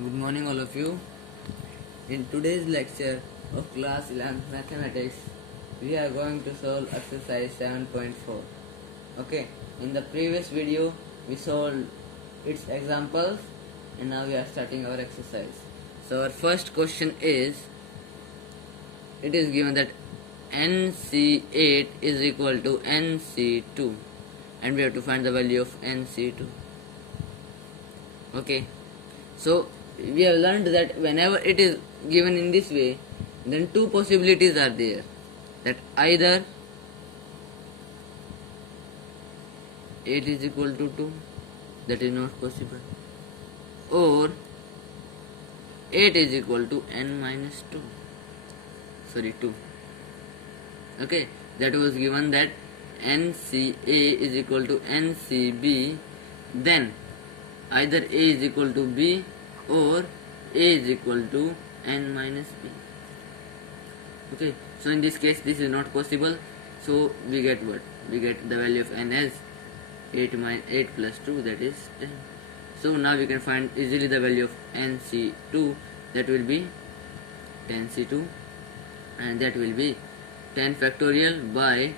Good morning, all of you. In today's lecture of class 11 mathematics, we are going to solve exercise 7.4. Okay, in the previous video, we solved its examples and now we are starting our exercise. So, our first question is, it is given that NC8 is equal to NC2 and we have to find the value of NC2. Okay, so we have learned that whenever it is given in this way, then two possibilities are there, that either 8 is equal to 2, that is not possible, or 8 is equal to n minus 2, 2. Okay, that was given that NCA is equal to NCB, then either A is equal to B or A is equal to n minus B. Okay, so in this case this is not possible, so we get what? We get the value of n as 8 plus 2, that is 10. So now we can find easily the value of NC2, that will be 10C2, and that will be 10 factorial by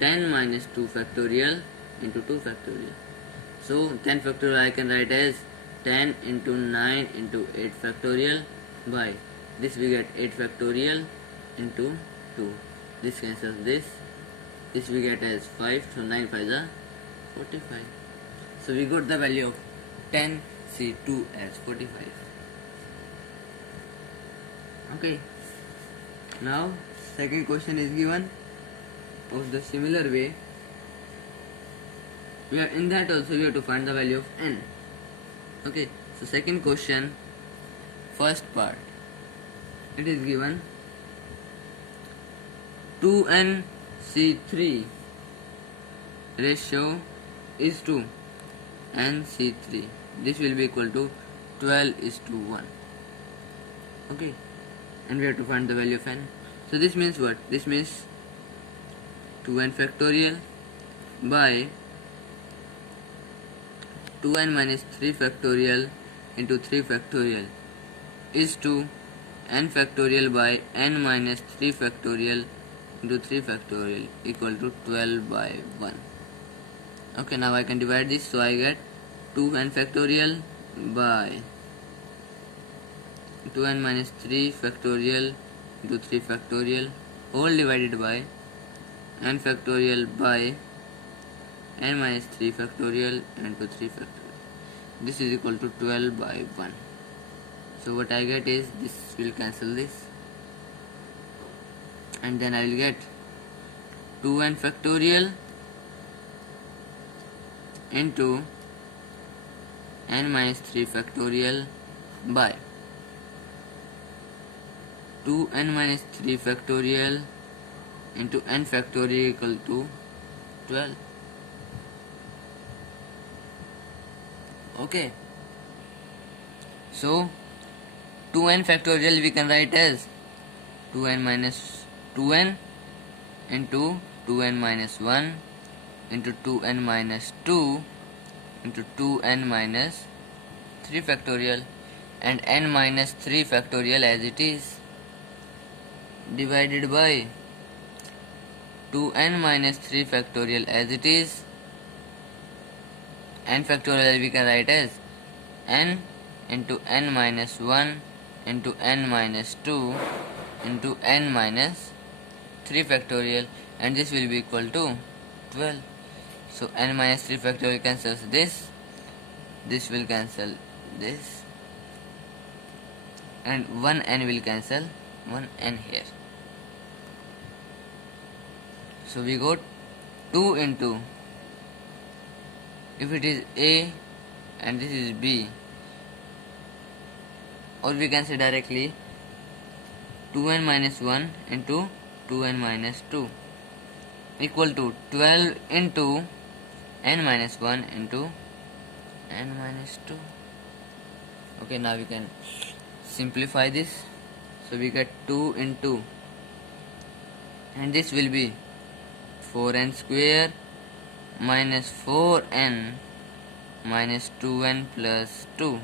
10 minus 2 factorial into 2 factorial. So 10 factorial I can write as 10 into 9 into 8 factorial by this, we get 8 factorial into 2. This cancels this. This we get as 5, so 9 5 is 45. So we got the value of 10C2 as 45. Okay. Now second question is given of the similar way. We are in that also we have to find the value of n. Okay, so second question, first part, it is given 2nC3 ratio is to nC3. This will be equal to 12:1. Okay, and we have to find the value of n. So this means what? This means 2n factorial by 2n minus 3 factorial into 3 factorial is to n factorial by n minus 3 factorial into 3 factorial equal to 12/1. Okay, now I can divide this, so I get 2n factorial by 2n minus 3 factorial into 3 factorial whole divided by n factorial by n minus 3 factorial into 3 factorial. This is equal to 12/1. So what I get is, this will cancel this, and then I will get 2n factorial into n minus 3 factorial by 2n minus 3 factorial into n factorial equal to 12. Okay, so 2n factorial we can write as 2n minus 2n into 2n minus 1 into 2n minus 2 into 2n minus 3 factorial, and n minus 3 factorial as it is, divided by 2n minus 3 factorial as it is. N factorial we can write as n into n minus 1 into n minus 2 into n minus 3 factorial, and this will be equal to 12. So n minus 3 factorial cancels this will cancel this, and 1n will cancel 1n here. So we got 2 into, if it is A and this is B, or we can say directly 2n minus 1 into 2n minus 2 equal to 12 into n minus 1 into n minus 2. Okay, now we can simplify this. So we get 2 into, and this will be 4n square minus 4n minus 2n plus 2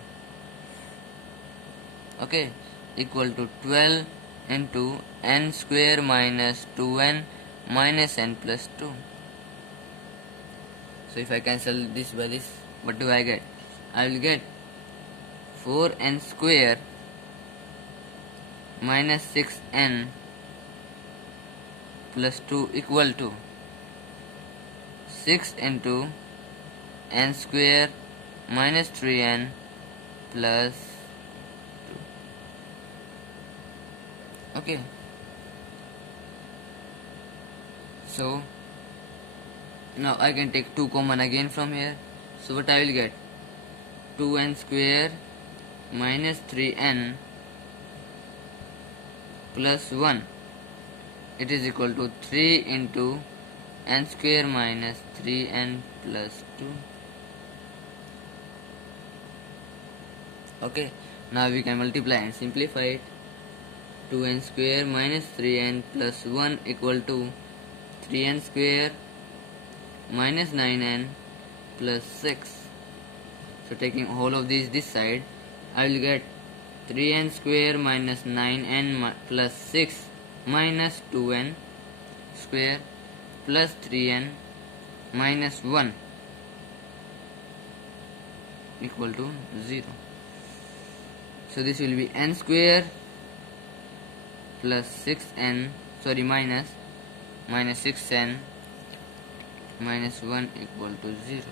okay, equal to 12 into n square minus 2n minus n plus 2. So if I cancel this by this, what do I get? I will get 4n square minus 6n plus 2 equal to 6 into n square minus 3n plus 2. Okay. So now I can take 2 common again from here. So what I will get? 2n square minus 3n plus 1. It is equal to 3 into n square minus 3n plus 2. Okay, now we can multiply and simplify it. 2n square minus 3n plus 1 equal to 3n square minus 9n plus 6. So taking all of these this side, I will get 3n square minus 9n plus 6 minus 2n square plus 3n minus 1 equal to 0. So this will be n square plus 6n, minus 6n minus 1 equal to 0.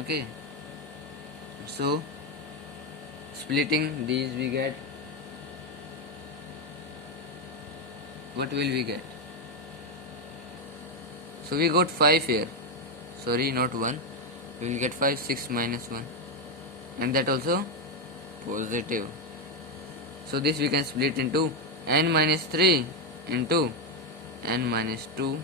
Okay, so splitting these we get, what will we get? So we got 5 here, not 1. We will get 5, 6 minus 1, and that also positive. So this we can split into n minus 3 into n minus 2.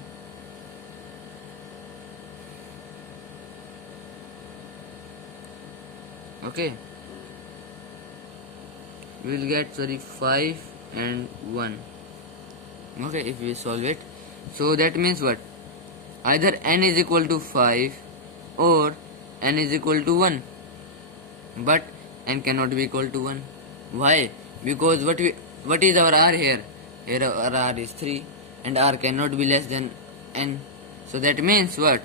Okay, we will get 5 and 1. Okay, if we solve it, so that means what? Either n is equal to 5 or n is equal to 1, but n cannot be equal to 1. Why? Because what is our r here? Here our r is 3 and r cannot be less than n. So that means what?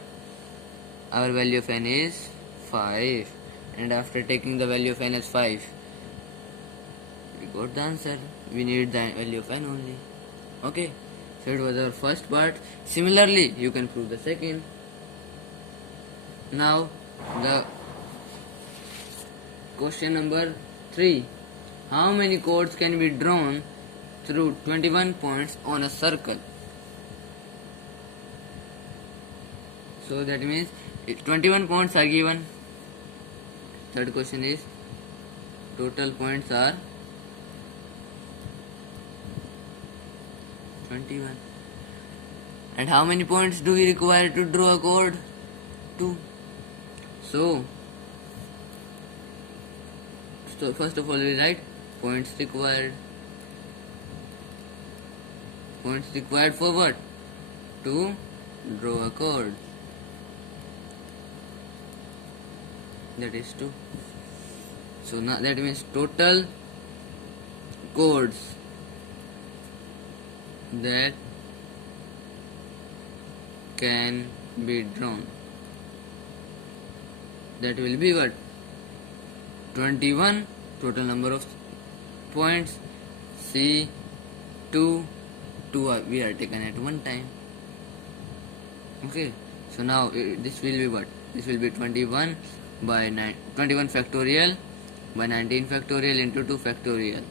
Our value of n is 5, and after taking the value of n as 5, we got the answer. We need the value of n only. Okay, so it was our first part. Similarly, you can prove the second. Now the question number 3. How many chords can be drawn through 21 points on a circle? So that means 21 points are given. Third question is total points are 21. And how many points do we require to draw a chord? 2. So first of all we write points required. Points required for what? To draw a chord. That is 2. So now that means total chords that can be drawn, that will be what? 21 total number of points. C 2 we are taken at one time. Okay, so now this will be what? This will be 21 by 21 factorial by 19 factorial into 2 factorial.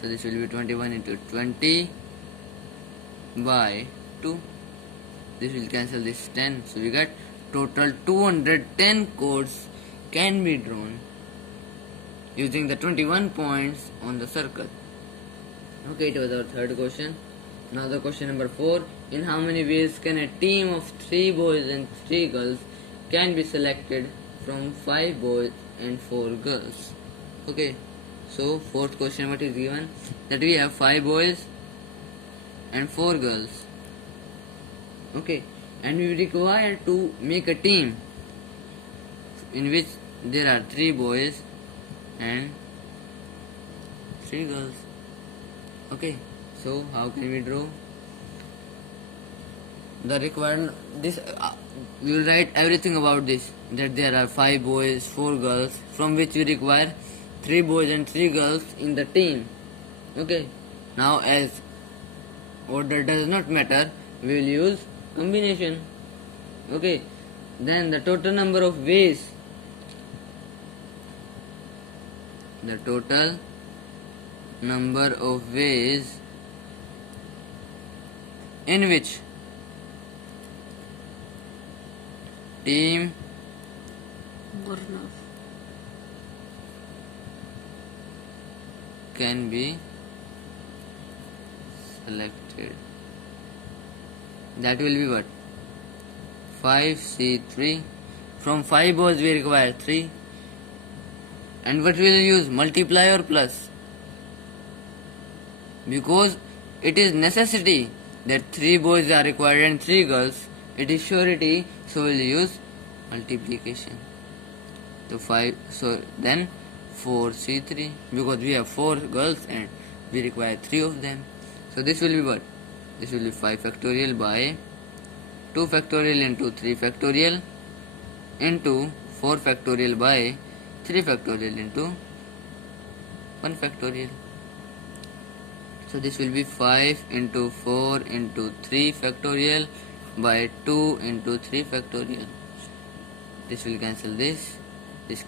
So this will be 21 into 20 by 2. This will cancel this 10. So we get total 210 chords can be drawn using the 21 points on the circle. Okay, it was our third question. Now the question number 4. In how many ways can a team of 3 boys and 3 girls can be selected from 5 boys and 4 girls? Okay, so fourth question what is given? That we have 5 boys and 4 girls. Okay, and we require to make a team in which there are 3 boys and 3 girls. Okay, so how can we draw the required this? We will write everything about this, that there are 5 boys, 4 girls, from which we require 3 boys and 3 girls in the team. Okay, now as order does not matter, we will use combination. Okay, then the total number of ways, the total number of ways in which team can be selected. That will be what? 5C3. From 5 boys we require 3. And what will you use? Multiply or plus? Because it is necessity that 3 boys are required and 3 girls. It is surety, so we will use multiplication. So then 4C3, because we have 4 girls and we require 3 of them. So this will be what? This will be 5 factorial by 2 factorial into 3 factorial into 4 factorial by 3 factorial into 1 factorial. So this will be 5 into 4 into 3 factorial by 2 into 3 factorial. This will cancel this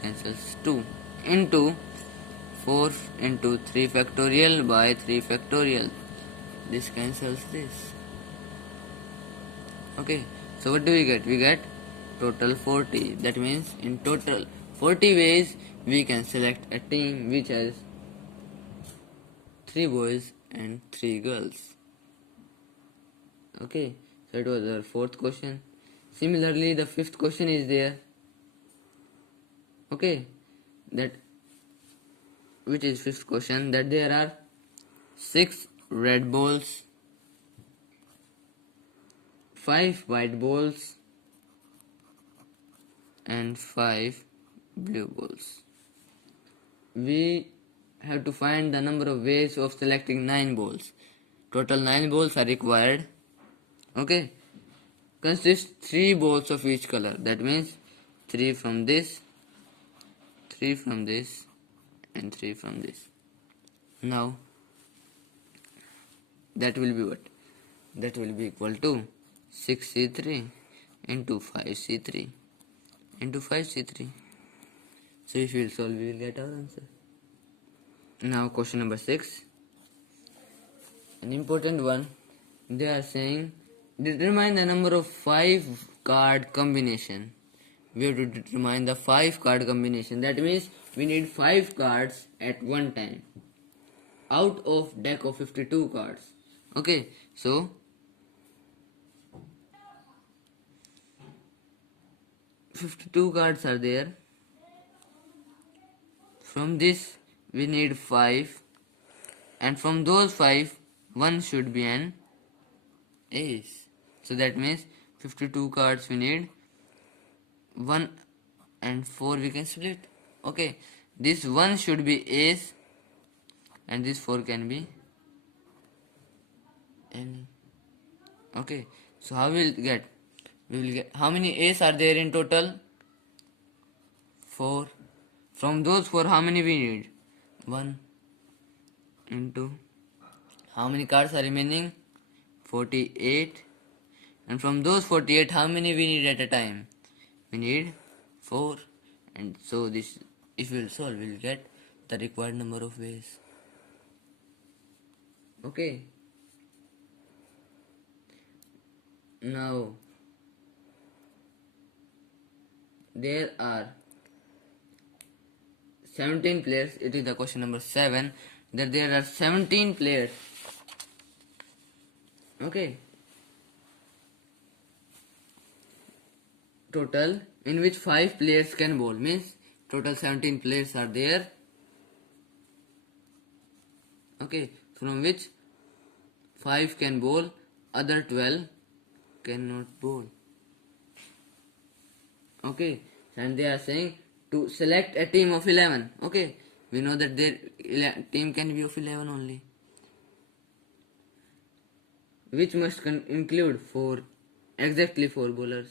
cancels 2 into 4 into 3 factorial by 3 factorial. This cancels this. Okay, so what do we get? We get total 40. That means in total 40 ways we can select a team which has 3 boys and 3 girls. Okay, so it was our 4th question. Similarly, the 5th question is there. Okay, that which is 5th question, that there are 6 red balls, 5 white balls and 5 blue balls. We have to find the number of ways of selecting 9 balls. Total 9 balls are required. Okay, consists 3 balls of each color. That means 3 from this, 3 from this and 3 from this. Now that will be what? That will be equal to 6C3 into 5C3 into 5C3. So if we will solve, we will get our answer. Now question number 6, an important one. They are saying determine the number of 5 card combination. We have to determine the 5 card combination. That means we need 5 cards at one time out of deck of 52 cards. Okay, so 52 cards are there. From this we need 5, and from those 5 one should be an ace. So that means 52 cards we need 1 and 4 we can split. Okay, this 1 should be ace and this 4 can be any. Okay, so how we will get? We will get, how many ace are there in total? 4. From those 4 how many we need? 1 into, how many cards are remaining? 48. And from those 48 how many we need at a time? We need 4. And so this, if we will solve, we will get the required number of ways. Okay, now there are 17 players. It is the question number 7, that there are 17 players. Okay, total, in which 5 players can bowl, means total 17 players are there. Okay, from which 5 can bowl, other 12 cannot bowl. Okay, and they are saying to select a team of 11. Okay, we know that there team can be of 11 only, which must include exactly 4 bowlers.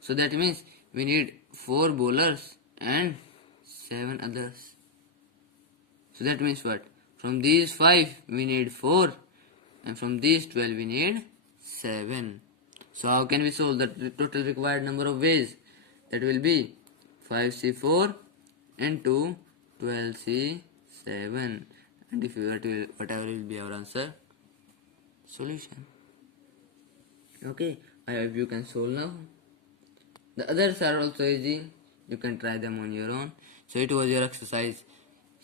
So that means we need 4 bowlers and 7 others. So that means what? From these 5 we need 4, and from these 12 we need 7. So how can we solve the total required number of ways? That will be 5C4 into 12C7. And if whatever will be our answer, solution. Okay, I hope you can solve now. The others are also easy. You can try them on your own. So it was your exercise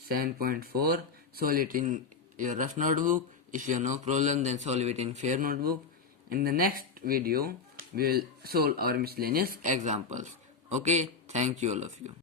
7.4. Solve it in your rough notebook. If you have no problem, then solve it in fair notebook. In the next video, we will solve our miscellaneous examples. Okay, thank you all of you.